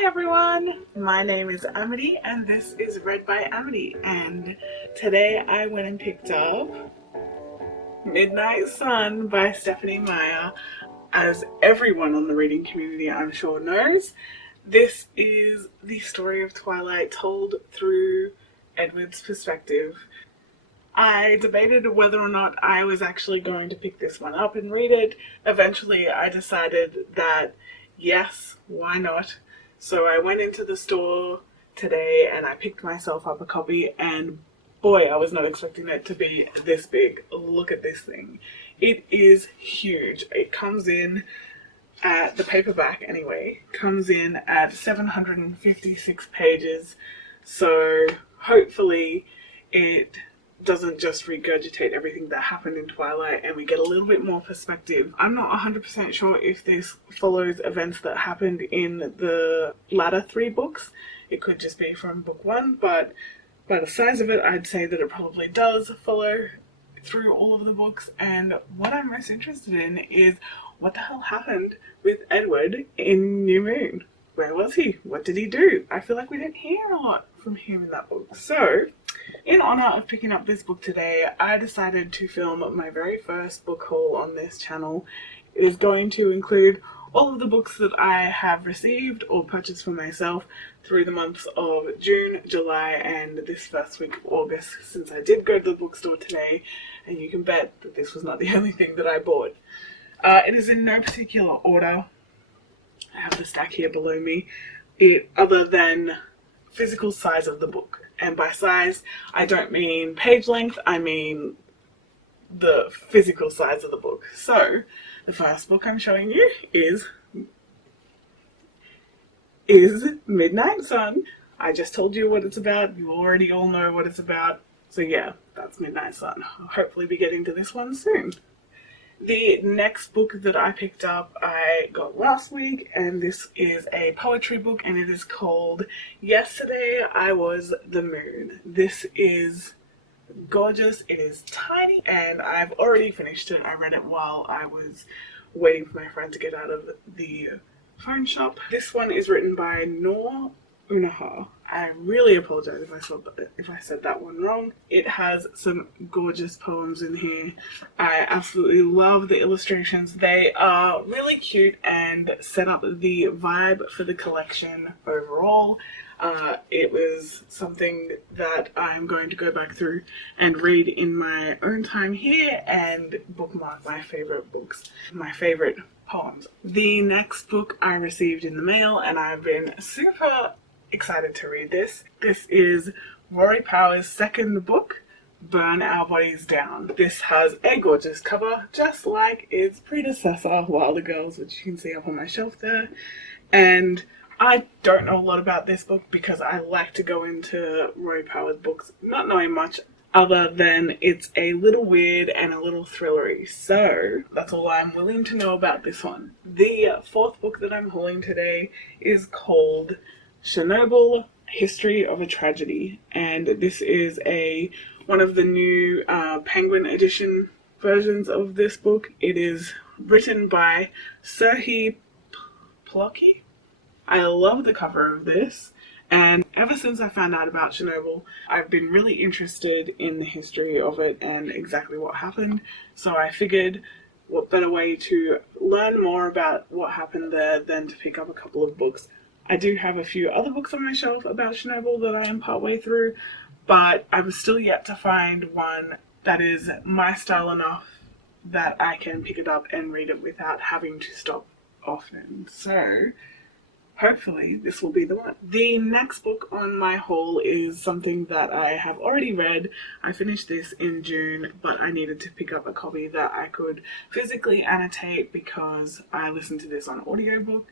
Hi everyone, my name is Amity and this is Read by Amity, and today I went and picked up Midnight Sun by Stephanie Meyer. As everyone on the reading community I'm sure knows, this is the story of Twilight told through Edward's perspective. I debated whether or not I was actually going to pick this one up and read it. Eventually I decided that yes, why not? So I went into the store today and I picked myself up a copy, and boy, I was not expecting it to be this big. Look at this thing. It is huge. It comes in at, the paperback anyway, comes in at 756 pages. So hopefully it doesn't just regurgitate everything that happened in Twilight and we get a little bit more perspective. I'm not 100% sure if this follows events that happened in the latter three books. It could just be from book one, but by the size of it, I'd say that it probably does follow through all of the books. And what I'm most interested in is what the hell happened with Edward in New Moon. Where was he? What did he do? I feel like we didn't hear a lot from him in that book. So, in honor of picking up this book today, I decided to film my very first book haul on this channel. It is going to include all of the books that I have received or purchased for myself through the months of June, July, and this first week of August, since I did go to the bookstore today, and you can bet that this was not the only thing that I bought. It is in no particular order. I have the stack here below me, other than physical size of the book. And by size, I don't mean page length, I mean the physical size of the book. So, the first book I'm showing you is Midnight Sun. I just told you what it's about. You already all know what it's about. So yeah, that's Midnight Sun. I'll hopefully be getting to this one soon. The next book that I picked up I got last week, and this is a poetry book, and it is called Yesterday I Was the Moon. This is gorgeous. It is tiny, and I've already finished it. I read it while I was waiting for my friend to get out of the phone shop. This one is written by Noor Unaha. I really apologize if I said that one wrong. It has some gorgeous poems in here. I absolutely love the illustrations. They are really cute and set up the vibe for the collection overall. It was something that I'm going to go back through and read in my own time here and bookmark my favorite books, my favorite poems. The next book I received in the mail, and I've been super excited to read this. This is Rory Power's second book, Burn Our Bodies Down. This has a gorgeous cover, just like its predecessor, Wilder Girls, which you can see up on my shelf there. And I don't know a lot about this book because I like to go into Rory Power's books not knowing much other than it's a little weird and a little thrillery. So that's all I'm willing to know about this one. The fourth book that I'm hauling today is called Chernobyl, History of a Tragedy, and this is one of the new Penguin edition versions of this book. It is written by Serhii Plokhy. I love the cover of this, and ever since I found out about Chernobyl, I've been really interested in the history of it and exactly what happened, so I figured what better way to learn more about what happened there than to pick up a couple of books. I do have a few other books on my shelf about Chernobyl that I am partway through, but I'm still yet to find one that is my style enough that I can pick it up and read it without having to stop often. So hopefully this will be the one. The next book on my haul is something that I have already read. I finished this in June, but I needed to pick up a copy that I could physically annotate because I listened to this on audiobook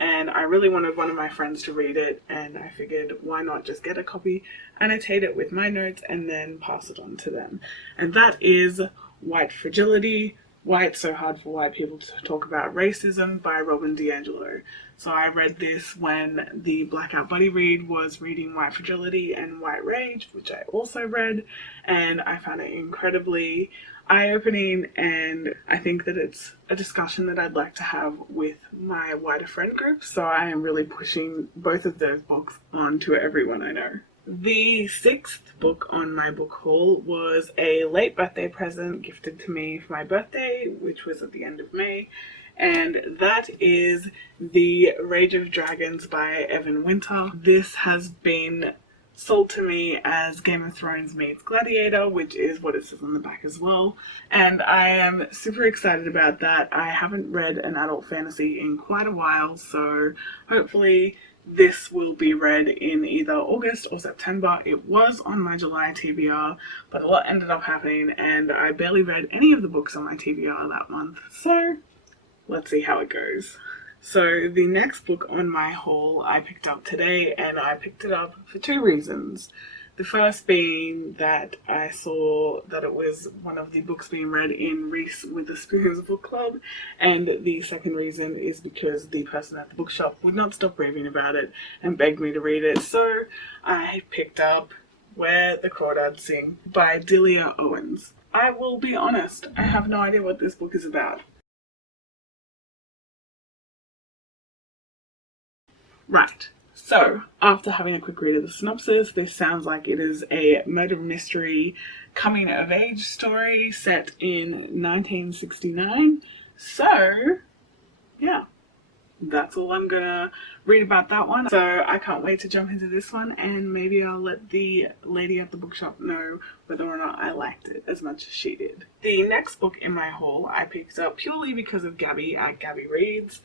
and I really wanted one of my friends to read it, and I figured why not just get a copy, annotate it with my notes, and then pass it on to them. And that is White Fragility, Why It's So Hard for White People to Talk About Racism by Robin DiAngelo. So I read this when the Blackout Buddy Read was reading White Fragility and White Rage, which I also read, and I found it incredibly eye-opening, and I think that it's a discussion that I'd like to have with my wider friend group, so I am really pushing both of those books on to everyone I know. The sixth book on my book haul was a late birthday present gifted to me for my birthday, which was at the end of May, and that is The Rage of Dragons by Evan Winter. This has been sold to me as Game of Thrones meets Gladiator, which is what it says on the back as well, and I am super excited about that. I haven't read an adult fantasy in quite a while, so hopefully this will be read in either August or September. It was on my July TBR, but a lot ended up happening and I barely read any of the books on my TBR that month, so let's see how it goes. So the next book on my haul I picked up today, and I picked it up for two reasons. The first being that I saw that it was one of the books being read in Reese with the Spoons book club, and the second reason is because the person at the bookshop would not stop raving about it and begged me to read it, so I picked up Where the Crawdads Sing by Delia Owens. I will be honest, I have no idea what this book is about. Right, so after having a quick read of the synopsis, this sounds like it is a murder mystery coming of age story set in 1969. So, yeah, that's all I'm gonna read about that one. So I can't wait to jump into this one, and maybe I'll let the lady at the bookshop know whether or not I liked it as much as she did. The next book in my haul I picked up purely because of Gabby at Gabby Reads,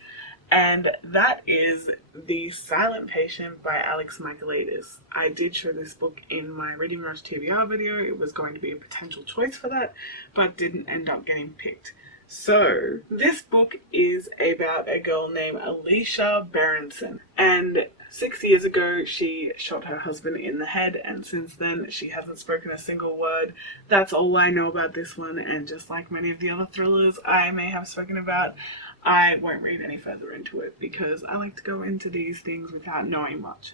and that is The Silent Patient by Alex Michaelides. I did show this book in my Reading Rush TBR video. It was going to be a potential choice for that, but didn't end up getting picked. So, this book is about a girl named Alicia Berenson, and 6 years ago she shot her husband in the head, and since then she hasn't spoken a single word. That's all I know about this one, and just like many of the other thrillers I may have spoken about, I won't read any further into it because I like to go into these things without knowing much.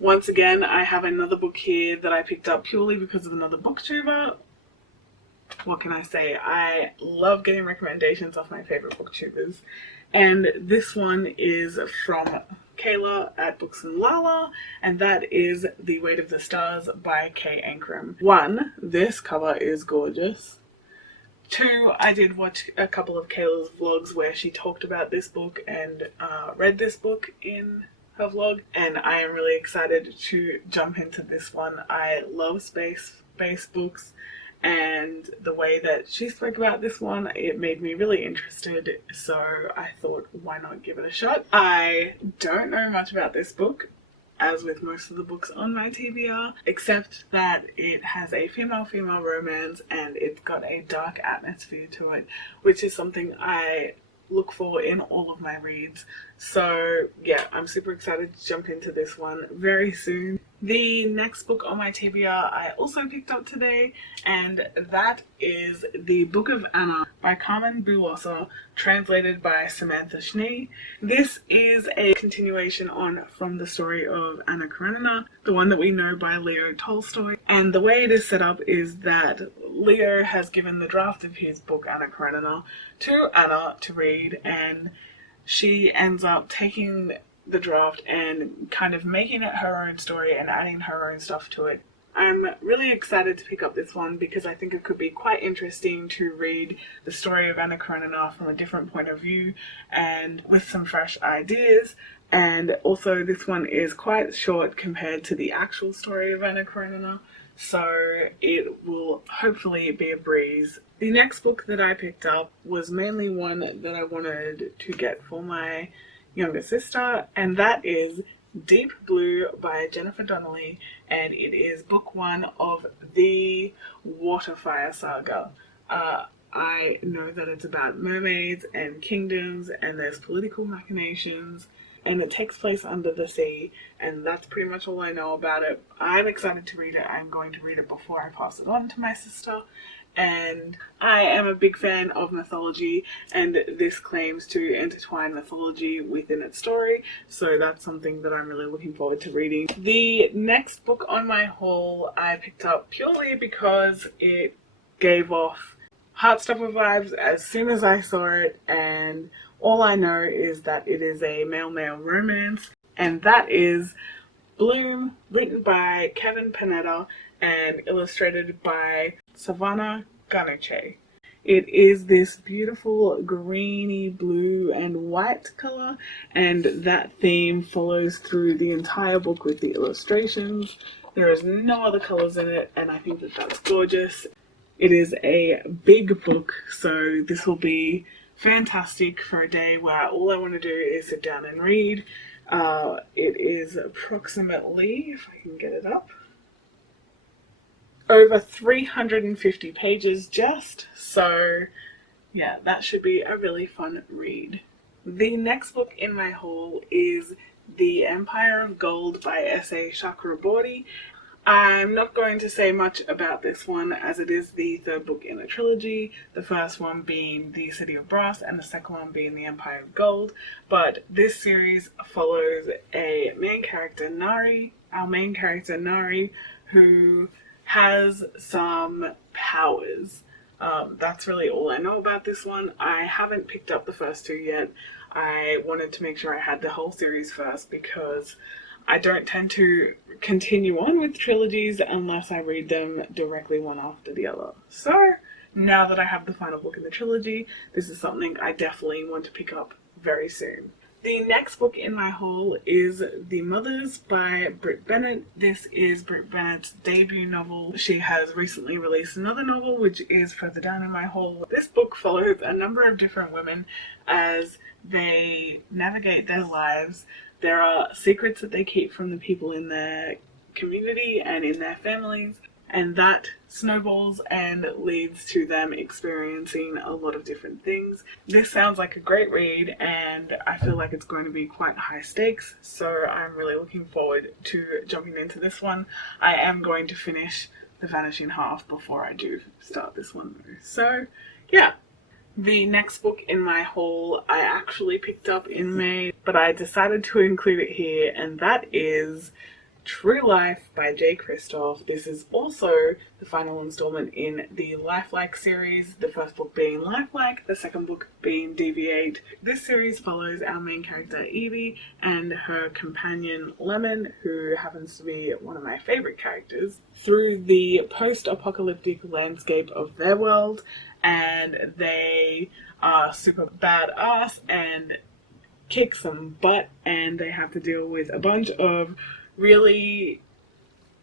Once again, I have another book here that I picked up purely because of another booktuber. What can I say? I love getting recommendations off my favorite booktubers, and this one is from Kayla at Books and Lala, and that is The Weight of the Stars by Kay Ankrum. 1, this cover is gorgeous. 2, I did watch a couple of Kayla's vlogs where she talked about this book and read this book in her vlog, and I am really excited to jump into this one. I love space-based books, and the way that she spoke about this one, it made me really interested, so I thought, why not give it a shot? I don't know much about this book, as with most of the books on my TBR, except that it has a female-female romance and it's got a dark atmosphere to it, which is something I look for in all of my reads. So yeah, I'm super excited to jump into this one very soon. The next book on my TBR I also picked up today, and that is The Book of Anna by Carmen Bulosa, translated by Samantha Schnee. This is a continuation on from the story of Anna Karenina, the one that we know by Leo Tolstoy. And the way it is set up is that Leo has given the draft of his book Anna Karenina to Anna to read, and she ends up taking the draft and kind of making it her own story and adding her own stuff to it. I'm really excited to pick up this one because I think it could be quite interesting to read the story of Anna Karenina from a different point of view and with some fresh ideas. And also this one is quite short compared to the actual story of Anna Karenina, so it will hopefully be a breeze. The next book that I picked up was mainly one that I wanted to get for my younger sister, and that is Deep Blue by Jennifer Donnelly, and it is book 1 of the Waterfire saga. I know that it's about mermaids and kingdoms, and there's political machinations, and it takes place under the sea, and that's pretty much all I know about it. I'm excited to read it. I'm going to read it before I pass it on to my sister, and I am a big fan of mythology, and this claims to intertwine mythology within its story, so that's something that I'm really looking forward to reading. The next book on my haul I picked up purely because it gave off Heartstopper vibes as soon as I saw it, and all I know is that it is a male-male romance, and that is Bloom, written by Kevin Panetta and illustrated by Savannah Ganuche. It is this beautiful greeny blue and white color, and that theme follows through the entire book with the illustrations. There is no other colors in it, and I think that that's gorgeous. It is a big book, so this will be fantastic for a day where all I want to do is sit down and read. It is approximately, if I can get it up, over 350 pages just, so yeah, that should be a really fun read. The next book in my haul is The Empire of Gold by S.A. Chakraborty. I'm not going to say much about this one as it is the third book in a trilogy, the first one being The City of Brass and the second one being The Empire of Gold, but this series follows a main character, Nari, our main character Nari, who has some powers. That's really all I know about this one. I haven't picked up the first two yet. I wanted to make sure I had the whole series first because I don't tend to continue on with trilogies unless I read them directly one after the other. So now that I have the final book in the trilogy, this is something I definitely want to pick up very soon. The next book in my haul is The Mothers by Brit Bennett. This is Brit Bennett's debut novel. She has recently released another novel which is further down in my haul. This book follows a number of different women as they navigate their lives. There are secrets that they keep from the people in their community and in their families, and that snowballs and leads to them experiencing a lot of different things. This sounds like a great read, and I feel like it's going to be quite high stakes, so I'm really looking forward to jumping into this one. I am going to finish The Vanishing Half before I do start this one though. So yeah. The next book in my haul I actually picked up in May, but I decided to include it here, and that is True Life by J. Kristoff. This is also the final installment in the Lifelike series, the first book being Lifelike, the second book being Deviate. This series follows our main character Evie and her companion Lemon, who happens to be one of my favourite characters, through the post-apocalyptic landscape of their world, and they are super badass and kick some butt, and they have to deal with a bunch of really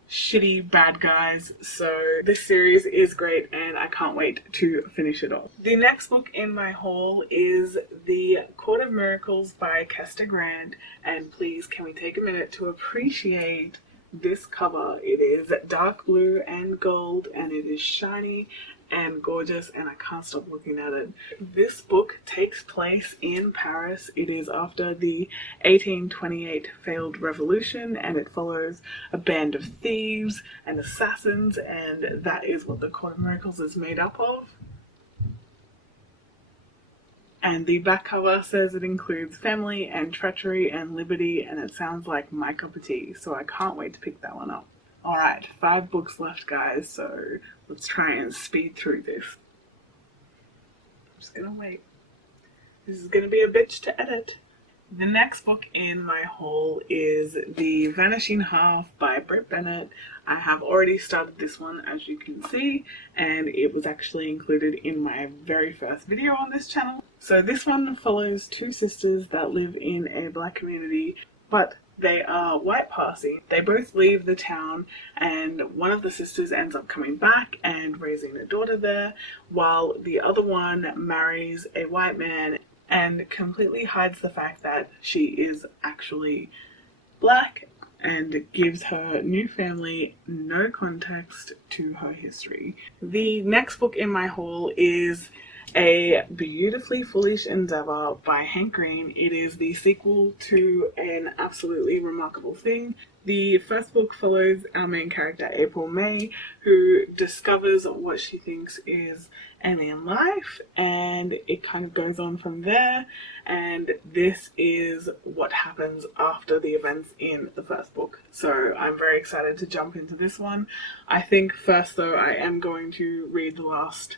shitty bad guys. So this series is great and I can't wait to finish it off. The next book in my haul is The Court of Miracles by Kester Grant, and please can we take a minute to appreciate this cover. It is dark blue and gold and it is shiny and gorgeous, and I can't stop looking at it. This book takes place in Paris. It is after the 1828 failed revolution, and it follows a band of thieves and assassins, and that is what the Court of Miracles is made up of. And the back cover says it includes family and treachery and liberty, and it sounds like my cup of tea, so I can't wait to pick that one up. Alright, 5 books left guys, so let's try and speed through this. I'm just gonna wait. This is gonna be a bitch to edit. The next book in my haul is The Vanishing Half by Brit Bennett. I have already started this one, as you can see, and it was actually included in my very first video on this channel. So this one follows 2 sisters that live in a black community, but they are white passing. They both leave the town, and one of the sisters ends up coming back and raising a daughter there, while the other one marries a white man and completely hides the fact that she is actually black and gives her new family no context to her history. The next book in my haul is A Beautifully Foolish Endeavor by Hank Green. It is the sequel to An Absolutely Remarkable Thing. The first book follows our main character April May, who discovers what she thinks is alien life, and it kind of goes on from there, and this is what happens after the events in the first book. So I'm very excited to jump into this one. I think first though I am going to read the last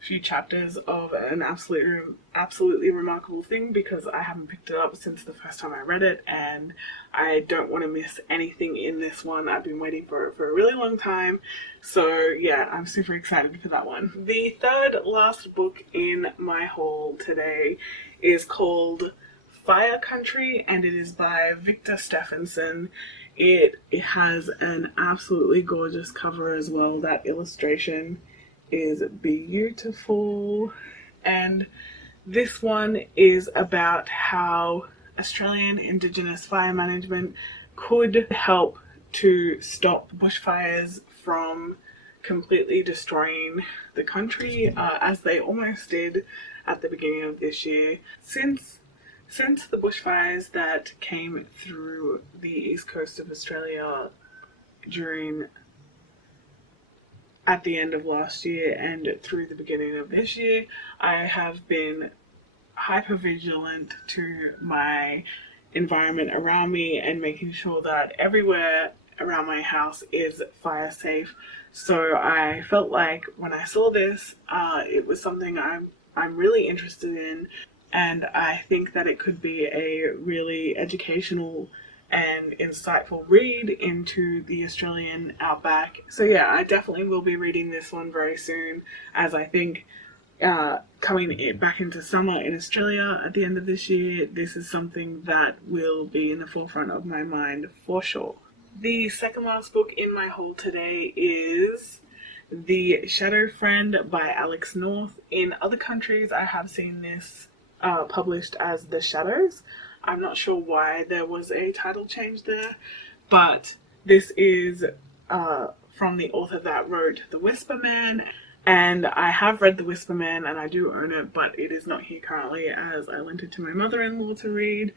few chapters of an absolutely remarkable thing, because I haven't picked it up since the first time I read it, and I don't want to miss anything in this one. I've been waiting for it for a really long time, so yeah, I'm super excited for that one. The third last book in my haul today is called Fire Country, and it is by Victor Stephenson. It has an absolutely gorgeous cover as well. That illustration is beautiful, and this one is about how Australian Indigenous fire management could help to stop bushfires from completely destroying the country, as they almost did at the beginning of this year. Since the bushfires that came through the east coast of Australia at the end of last year and through the beginning of this year, I have been hyper vigilant to my environment around me and making sure that everywhere around my house is fire safe. So I felt like when I saw this, it was something I'm really interested in, and I think that it could be a really educational and insightful read into the Australian outback. So yeah, I definitely will be reading this one very soon, as I think coming back into summer in Australia at the end of this year, this is something that will be in the forefront of my mind for sure. The second last book in my haul today is The Shadow Friend by Alex North. In other countries, I have seen this published as The Shadows. I'm not sure why there was a title change there, but this is from the author that wrote The Whisper Man, and I have read The Whisper Man and I do own it, but it is not here currently as I lent it to my mother-in-law to read.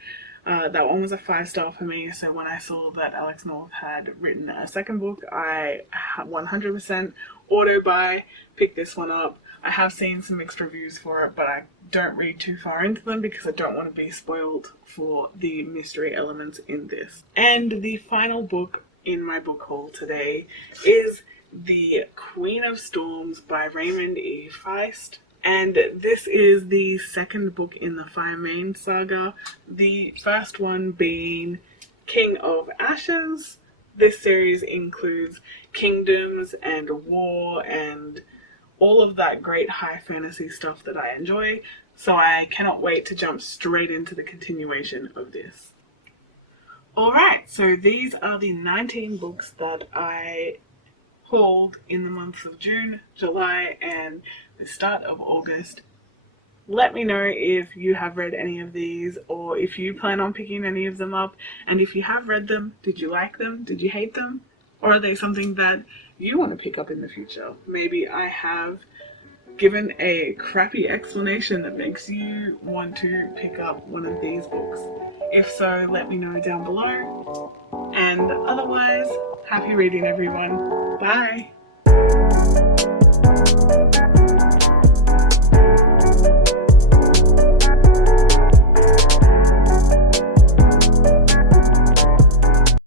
That one was a 5-star for me, so when I saw that Alex North had written a second book, I 100% auto buy, picked this one up. I have seen some mixed reviews for it, but I don't read too far into them because I don't want to be spoiled for the mystery elements in this. And the final book in my book haul today is The Queen of Storms by Raymond E. Feist. And this is the second book in the Fire Main saga, the first one being King of Ashes. This series includes kingdoms and war and all of that great high fantasy stuff that I enjoy, so I cannot wait to jump straight into the continuation of this. Alright, so these are the 19 books that I hauled in the months of June, July, and the start of August. Let me know if you have read any of these, or if you plan on picking any of them up, and if you have read them, did you like them? Did you hate them? Or are they something that you want to pick up in the future? Maybe I have given a crappy explanation that makes you want to pick up one of these books. If so, let me know down below. And otherwise, happy reading everyone. Bye!